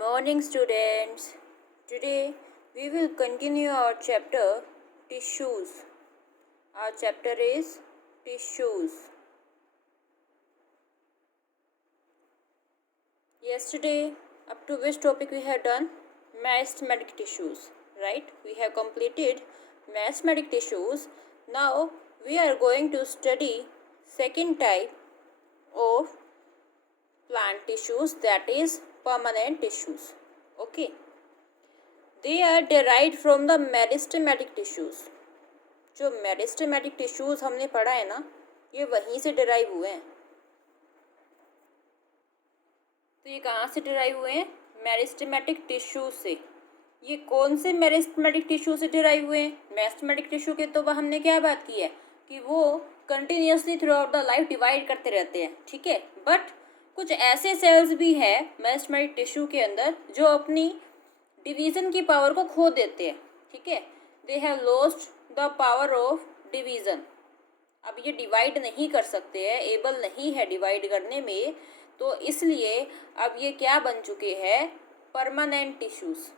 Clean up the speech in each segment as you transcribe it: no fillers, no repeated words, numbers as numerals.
morning, students. Today we will continue our chapter Tissues. Our chapter is Tissues. Yesterday, up to which topic we have done? Meristematic tissues, right? We have completed meristematic tissues. Now we are going to study second type of plant tissues, that is permanent tissues. Okay. They are derived from the meristematic tissues. जो meristematic tissues हमने पढ़ा है ना, ये वहीं से derive हुए हैं. तो ये कहाँ से derive हुए हैं? meristematic tissue से. ये कौन से meristematic tissue से derive हुए हैं? meristematic tissue के तो हमने क्या बात की है कि वो continuously throughout the life divide करते रहते हैं, ठीक है. बट कुछ ऐसे cells भी है meristematic tissue के अंदर जो अपनी डिवीज़न की पावर को खो देते हैं, ठीक है. They have lost the power of division. अब ये डिवाइड नहीं कर सकते हैं, एबल नहीं है डिवाइड करने में, तो इसलिए अब ये क्या बन चुके हैं? परमानेंट टिश्यूज़,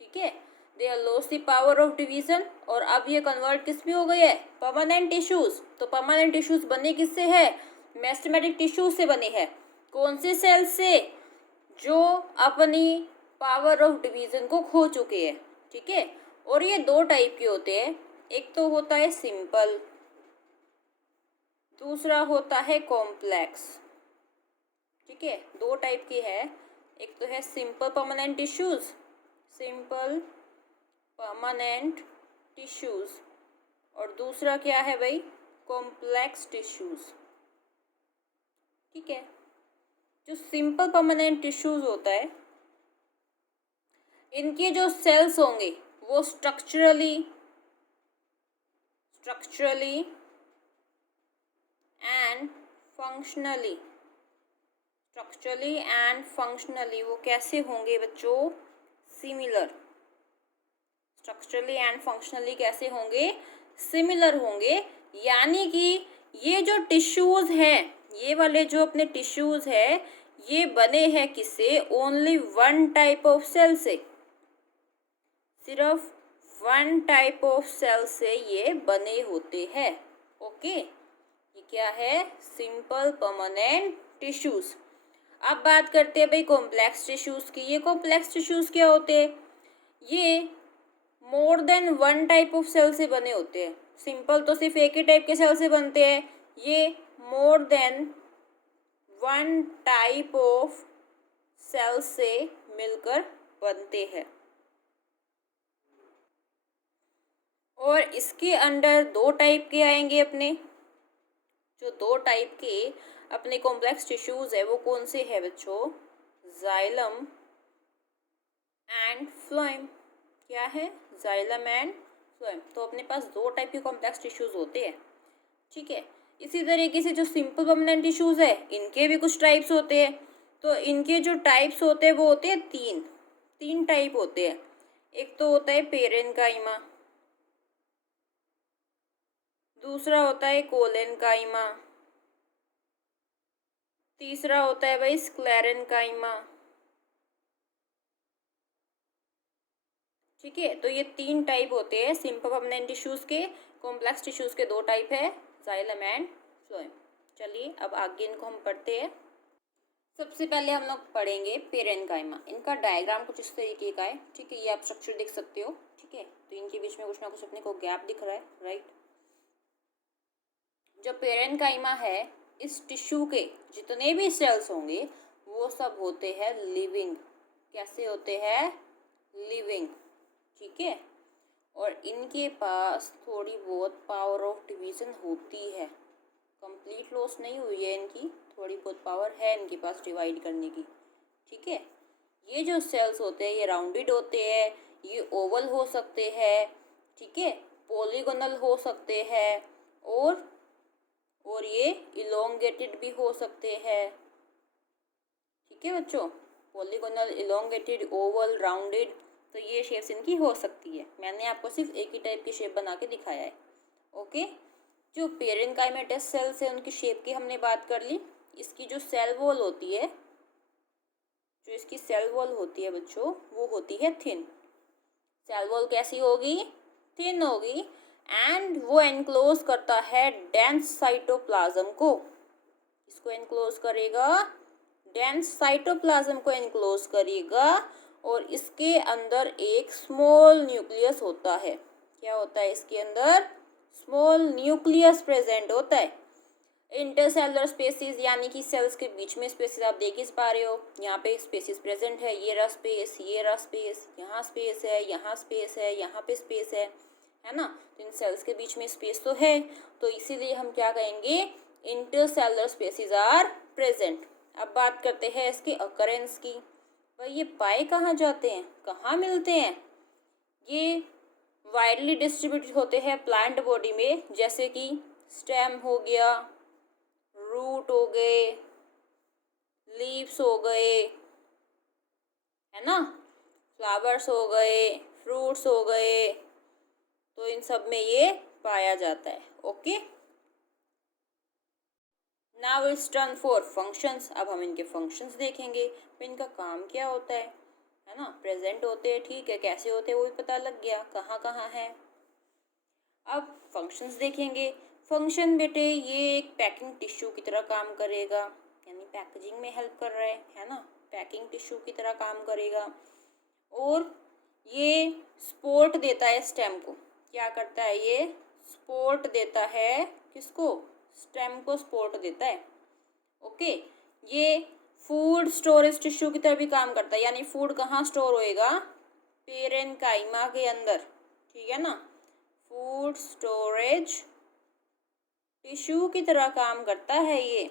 ठीक है. They have lost the power of division और अब ये कन्वर्ट किस में हो गए हैं? Permanent tissues. तो परमानेंट टिश्यूज़ बने किससे है? मेरिस्टेमेटिक टिश्यूज़ से बने हैं. कौन से सेल से? जो अपनी पावर ऑफ डिवीज़न को खो चुके हैं, ठीक है. और ये दो टाइप के होते हैं. एक तो होता है सिंपल, दूसरा होता है कॉम्प्लेक्स, ठीक है. दो टाइप के है. एक तो है simple permanent tissues, simple permanent tissues, और दूसरा क्या है भाई? कॉम्प्लेक्स टिश्यूज़, ठीक है. जो सिंपल परमानेंट टिश्यूज़ होता है, इनके जो सेल्स होंगे वो स्ट्रक्चरली एंड फंक्शनली वो कैसे होंगे बच्चों? सिमिलर. स्ट्रक्चरली एंड फंक्शनली कैसे होंगे? सिमिलर होंगे. यानी कि ये जो टिश्यूज़ हैं, ये वाले जो अपने टिश्यूज़ है, ये बने हैं किससे? Only one type of cell से. सिर्फ वन टाइप ऑफ सेल से ये बने होते हैं. ओके. ये क्या है? Simple permanent tissues. अब बात करते हैं भाई कॉम्प्लेक्स टिश्यूज़ की. ये कॉम्प्लेक्स टिश्यूज़ क्या होते हैं? ये more than one type of cell से बने होते हैं. सिंपल तो सिर्फ एक ही टाइप के सेल से बनते हैं. ये more than one type of cell से मिलकर बनते हैं. और इसके अंडर दो टाइप के आएंगे अपने. जो दो टाइप के अपने कॉम्प्लेक्स टिश्यूज़ है वो कौन से है बच्चों? Xylem and phloem. क्या है? Xylem and phloem. तो अपने पास दो टाइप के कॉम्प्लेक्स टिश्यूज़ होते हैं, ठीक है. इसी तरीके से जो सिंपल परमानेंट टिश्यूज़ है, इनके भी कुछ टाइप्स होते हैं. तो इनके जो टाइप्स होते हैं वो होते हैं तीन टाइप होते हैं. एक तो होता है पेरेन्काइमा, दूसरा होता है कोलेनकाइमा, तीसरा होता है भाई स्क्लेरेनकाइमा, ठीक है. तो ये तीन टाइप होते हैं सिंपल परमानेंट टिश्यूज़ के. कॉम्प्लेक्स टिश्यूज़ के दो टाइप है, जाइलम एंड फ्लोएम. चलिए अब आगे इनको हम पढ़ते हैं. सबसे पहले हम लोग पढ़ेंगे पेरेन्काइमा. इनका डायग्राम कुछ इस तरीके का है, ठीक है. ये आप स्ट्रक्चर देख सकते हो, ठीक है. तो इनके बीच में कुछ ना कुछ अपने को गैप दिख रहा है, राइट. जो पेरेन्काइमा है, इस टिश्यू के जितने भी सेल्स होंगे वो सब होते हैं लिविंग. कैसे होते हैं? लिविंग, ठीक है. और इनके पास थोड़ी बहुत पावर ऑफ डिवीज़न होती है. कंप्लीट लॉस नहीं हुई है इनकी, थोड़ी बहुत पावर है इनके पास डिवाइड करने की, ठीक है. ये जो सेल्स होते हैं ये राउंडेड होते हैं, ये ओवल हो सकते हैं, ठीक है, पॉलीगोनल हो सकते हैं, और ये इलोंगेटेड भी हो सकते हैं, ठीक है बच्चों. पॉलीगोनल, इलोंगेटेड, ओवल, राउंडेड, तो ये शेप्स इनकी हो सकती है. मैंने आपको सिर्फ एक ही टाइप की शेप बना के दिखाया है. ओके. जो पेरेन्काइमेटस सेल्स है उनकी शेप की हमने बात कर ली. इसकी जो सेल वॉल होती है जो इसकी सेल वॉल होती है बच्चों वो होती है थिन। सेल वॉल कैसी होगी? थिन होगी। एंड वो एनक्लोज करता है डेंस साइटोप्लाज्म को। इसको एनक्लोज करेगा, डेंस साइटोप्लाज्म को एनक्लोज करेगा। और इसके अंदर एक स्मॉल न्यूक्लियस होता है। क्या होता है इसके अंदर? स्मॉल न्यूक्लियस प्रेजेंट होता है। इंटरसेलुलर स्पेसिस यानी कि सेल्स के बीच में स्पेसिस आप देख ही पा रहे हो। यहाँ पे स्पेसिस प्रेजेंट है, ये रहा स्पेस, ये रहा स्पेस, यहाँ स्पेस है, यहाँ स्पेस है, यहाँ पे स्पेस है ना। तो इन सेल्स के बीच में स्पेस तो है, तो इसीलिए हम क्या कहेंगे? Intercellular spaces are present. अब बात करते हैं इसके अकरेंस की। भाई ये पाए कहाँ जाते हैं, कहाँ मिलते हैं? ये वाइडली डिस्ट्रीब्यूटेड होते हैं प्लांट बॉडी में, जैसे कि स्टेम हो गया, रूट हो गए, लीव्स हो गए, है ना, फ्लावर्स हो गए, फ्रूट्स हो गए। तो इन सब में ये पाया जाता है। Okay, now it's turn for functions. अब हम इनके फंक्शंस देखेंगे। तो इनका काम क्या होता है ना। प्रेजेंट होते हैं, ठीक है, कैसे होते हैं वो भी पता लग गया, कहाँ कहाँ है। अब फंक्शंस देखेंगे। फंक्शन बेटे ये एक पैकिंग टिश्यू की तरह काम करेगा, यानी पैकेजिंग में हेल्प कर रहा है ना। पैकिंग टिश्यू की तरह काम करेगा। और ये सपोर्ट देता है स्टेम को। क्या करता है ये? सपोर्ट देता है किसको? स्टेम को सपोर्ट देता है। ओके, ये फूड स्टोरेज टिश्यू की तरह भी काम करता है, यानी फूड कहाँ स्टोर होएगा? पेरेन्काइमा के अंदर, ठीक है ना। फूड स्टोरेज टिश्यू की तरह काम करता है ये।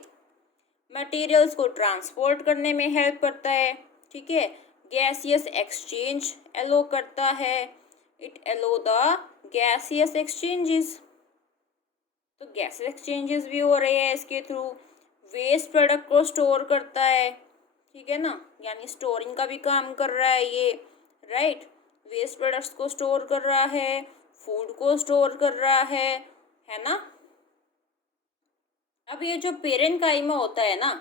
मटेरियल्स को ट्रांसपोर्ट करने में हेल्प करता है, ठीक है। गैसियस एक्सचेंज एलो करता है। It yellow the gaseous exchanges. तो गैसियस एक्सचेंजेस भी हो रहे हैं इसके थ्रू। वेस्ट प्रोडक्ट को स्टोर करता है, ठीक है ना, यानी स्टोरिंग का भी काम कर रहा है ये, राइट। वेस्ट प्रोडक्ट्स को स्टोर कर रहा है, फूड को स्टोर कर रहा है ना। अब ये जो पेरेन्काइमा होता है ना,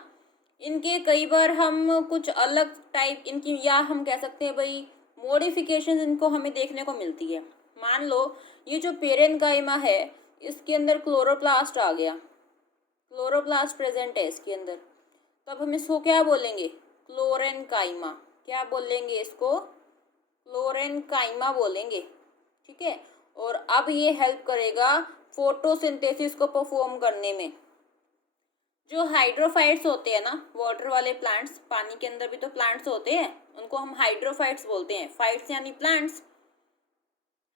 इनके कई बार हम कुछ अलग टाइप इनकी, या हम कह सकते हैं भाई मॉडिफिकेशन इनको हमें देखने को मिलती है। मान लो ये जो पेरेन्काइमा है इसके अंदर क्लोरोप्लास्ट आ गया, क्लोरोप्लास्ट प्रेजेंट है इसके अंदर, तो अब हम इसको क्या बोलेंगे? क्लोरेन्काइमा। क्या बोलेंगे इसको? क्लोरेन्काइमा बोलेंगे, ठीक है। और अब ये हेल्प करेगा फोटोसिंथेसिस को परफॉर्म करने में। जो हाइड्रोफाइट्स होते हैं ना, वाटर वाले प्लांट्स, पानी के अंदर भी तो प्लांट्स होते हैं, उनको हम हाइड्रोफाइट्स बोलते हैं। फाइट्स यानी प्लांट्स,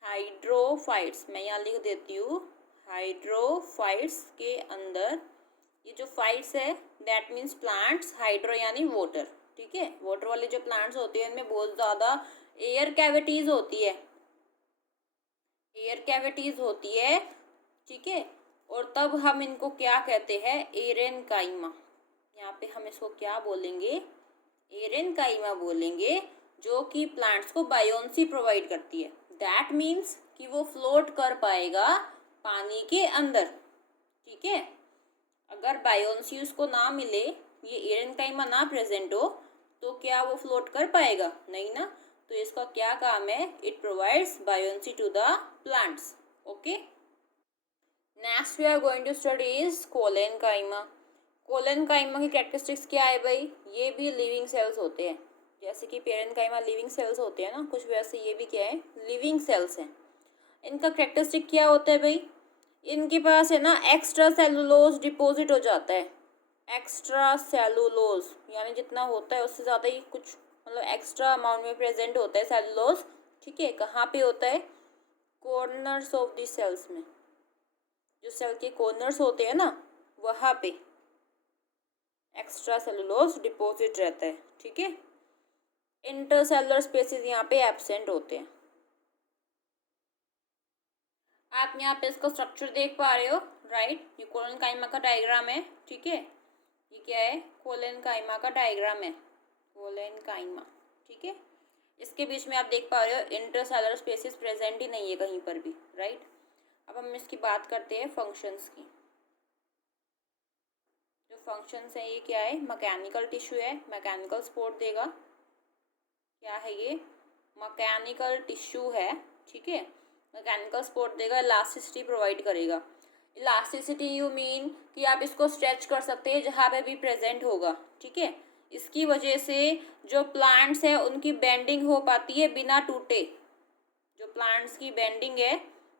हाइड्रोफाइट्स। मैं यहाँ लिख देती हूँ, हाइड्रोफाइट्स के अंदर ये जो फाइट्स है दैट मीन्स प्लांट्स, हाइड्रो यानी वाटर, ठीक है। वाटर वाले जो प्लांट्स होते हैं उनमें बहुत ज़्यादा एयर कैविटीज होती है, एयर कैविटीज होती है, ठीक है। और तब हम इनको क्या कहते हैं? एरेनकाइमा। यहाँ पे हम इसको क्या बोलेंगे? एरेनकाइमा बोलेंगे, जो कि प्लांट्स को बायोन्सी प्रोवाइड करती है। दैट मीन्स कि वो फ्लोट कर पाएगा पानी के अंदर, ठीक है। अगर बायोन्सी उसको ना मिले, ये एरेनकाइमा ना प्रेजेंट हो, तो क्या वो फ्लोट कर पाएगा? नहीं ना। तो इसका क्या काम है? It provides buoyancy to the plants. Okay, next we are going to study is collenchyma. Collenchyma की कैरेक्टरिस्टिक्स क्या है भाई? ये भी लिविंग सेल्स होते हैं, जैसे कि पेरेन्काइमा लिविंग सेल्स होते हैं ना, कुछ वैसे ये भी क्या है? लिविंग सेल्स हैं। इनका कैरेक्टरिस्टिक क्या होता है भाई? इनके पास है ना एक्स्ट्रा सेलुलोज डिपॉजिट हो जाता है। एक्स्ट्रा सेलुलोज यानी जितना होता है उससे ज़्यादा ही कुछ, मतलब एक्स्ट्रा अमाउंट में प्रेजेंट होता है सेलुलोज, ठीक है। कहाँ पे होता है? कॉर्नर्स ऑफ द सेल्स में, जो सेल के कॉर्नर्स होते हैं ना वहाँ पे एक्स्ट्रा सेलुलोज डिपॉजिट रहता है, ठीक है। इंटरसेलुलर स्पेसिस यहाँ पे एब्सेंट होते हैं। आप यहाँ पे इसका स्ट्रक्चर देख पा रहे हो, राइट। ये कोलेनकाइमा का डायग्राम है, ठीक है। ये क्या है? कोलेनकाइमा का डायग्राम है, कोलेनकाइमा, ठीक है। इसके बीच में आप देख पा रहे हो इंटरसेलुलर स्पेसिस प्रेजेंट ही नहीं है कहीं पर भी, राइट। अब हम इसकी बात करते हैं फंक्शंस की। जो फंक्शंस है ये क्या है, मैकेनिकल टिश्यू है, मैकेनिकल सपोर्ट देगा, क्या है ये, मैकेनिकल टिश्यू है, ठीक है, मैकेनिकल सपोर्ट देगा, इलास्टिसिटी प्रोवाइड करेगा। इलास्टिसिटी यू मीन कि आप इसको स्ट्रेच कर सकते हैं जहाँ पे भी प्रेजेंट होगा, ठीक है। इसकी वजह से जो प्लांट्स है उनकी बेंडिंग हो पाती है बिना टूटे, जो प्लांट्स की बेंडिंग है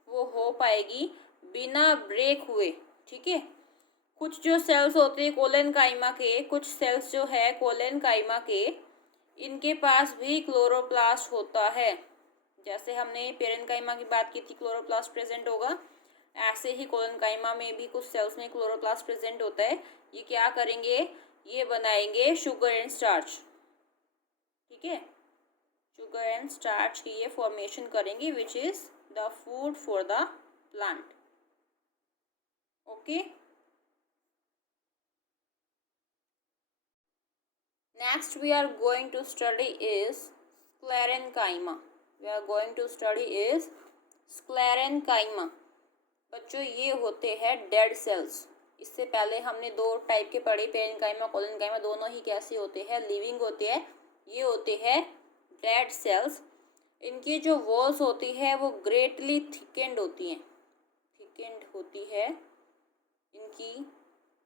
वो हो पाएगी बिना ब्रेक हुए, ठीक है। कुछ जो सेल्स होते हैं कोलेनकाइमा के, कुछ सेल्स जो है कोलेनकाइमा के, इनके पास भी क्लोरोप्लास्ट होता है। जैसे हमने पेरेन्काइमा की बात की थी, क्लोरोप्लास्ट प्रेजेंट होगा, ऐसे ही कोलेनकाइमा में भी कुछ सेल्स में क्लोरोप्लास्ट प्रेजेंट होता है। ये क्या करेंगे, ये बनाएंगे शुगर एंड स्टार्च, ठीक है, शुगर एंड स्टार्च की ये फॉर्मेशन करेंगे which is the food for the plant. Okay, next we are going to study is sclerenchyma. We are going to study is sclerenchyma. बच्चों ये होते हैं डेड सेल्स। इससे पहले हमने दो टाइप के पढ़े, पेरेन्काइमा कोलेनकाइमा, दोनों ही कैसे होते हैं, लिविंग होते हैं। ये होते हैं डेड सेल्स। इनकी जो वॉल्स होती है वो ग्रेटली थिकेंड होती हैं, थिकेंड होती है इनकी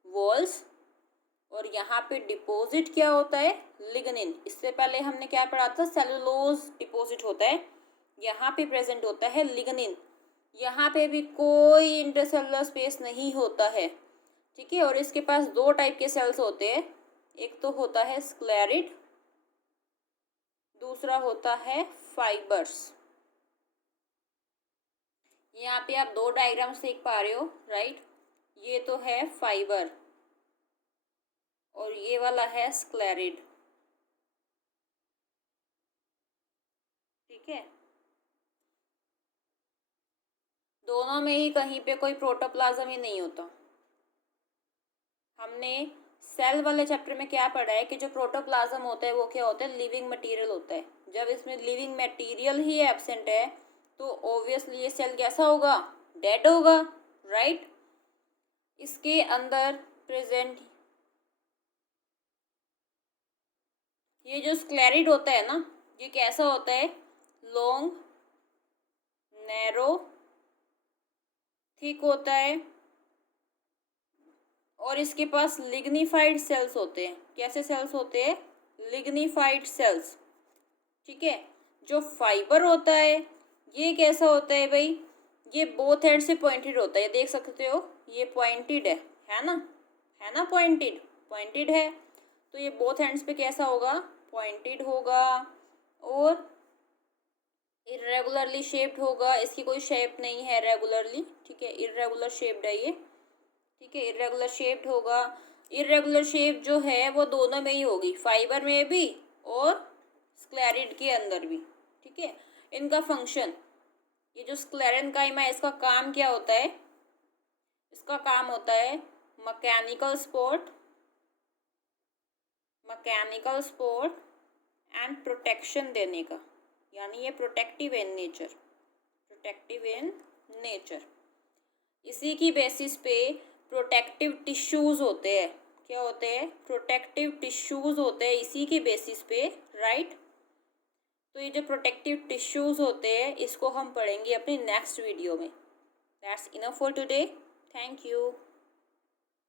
वॉल्स। और यहाँ पे डिपॉजिट क्या होता है, लिग्निन। इससे पहले हमने क्या पढ़ा था, सेलुलोज डिपॉजिट होता है, यहाँ पे प्रेजेंट होता है लिग्निन। यहाँ पे भी कोई इंटरसेलुलर स्पेस नहीं होता है, ठीक है। और इसके पास दो टाइप के सेल्स होते हैं, एक तो होता है स्क्लेरिड, दूसरा होता है फाइबर्स। यहाँ पे आप दो डायग्राम्स देख पा रहे हो, राइट। ये तो है फाइबर और ये वाला है स्क्लेरिड, ठीक है। दोनों में ही कहीं पे कोई प्रोटोप्लाज्म ही नहीं होता। हमने सेल वाले चैप्टर में क्या पढ़ा है कि जो प्रोटोप्लाज्म होता है वो क्या होता है, लिविंग मटेरियल होता है। जब इसमें लिविंग मटेरियल ही एब्सेंट है तो ऑब्वियसली ये सेल कैसा होगा, डेड होगा, राइट। इसके अंदर प्रेजेंट ये जो स्क्लेरिड होता है ना, ये कैसा होता है, लॉन्ग, नैरो, थिक होता है। और इसके पास लिग्निफाइड सेल्स होते हैं। कैसे सेल्स होते हैं, लिग्निफाइड सेल्स, ठीक है। जो फाइबर होता है ये कैसा होता है भाई, ये बोथ एंड से पॉइंटेड होता है, देख सकते हो ये पॉइंटेड है ना, है ना, पॉइंटेड, पॉइंटेड है। तो ये बोथ एंड्स पे कैसा होगा, पॉइंटेड होगा और इरेगुलरली शेप्ड होगा। इसकी कोई शेप नहीं है रेगुलरली, ठीक है, इरेगुलर शेप्ड है ये, ठीक है, इरेगुलर शेप्ड होगा। इरेगुलर शेप जो है वो दोनों में ही होगी, फाइबर में भी और स्क्लेरिड के अंदर भी, ठीक है। इनका फंक्शन, ये जो स्क्लेरेन्काइमा है इसका काम क्या होता है, इसका काम होता है mechanical support, mechanical support and protection देने का, यानी ये protective in nature, protective in nature. इसी की बेसिस पे प्रोटेक्टिव टिश्यूज होते हैं, क्या होते हैं, प्रोटेक्टिव टिश्यूज होते हैं इसी के बेसिस पे, राइट। तो ये जो प्रोटेक्टिव टिश्यूज होते हैं इसको हम पढ़ेंगे अपनी नेक्स्ट वीडियो में। That's enough for today, thank you.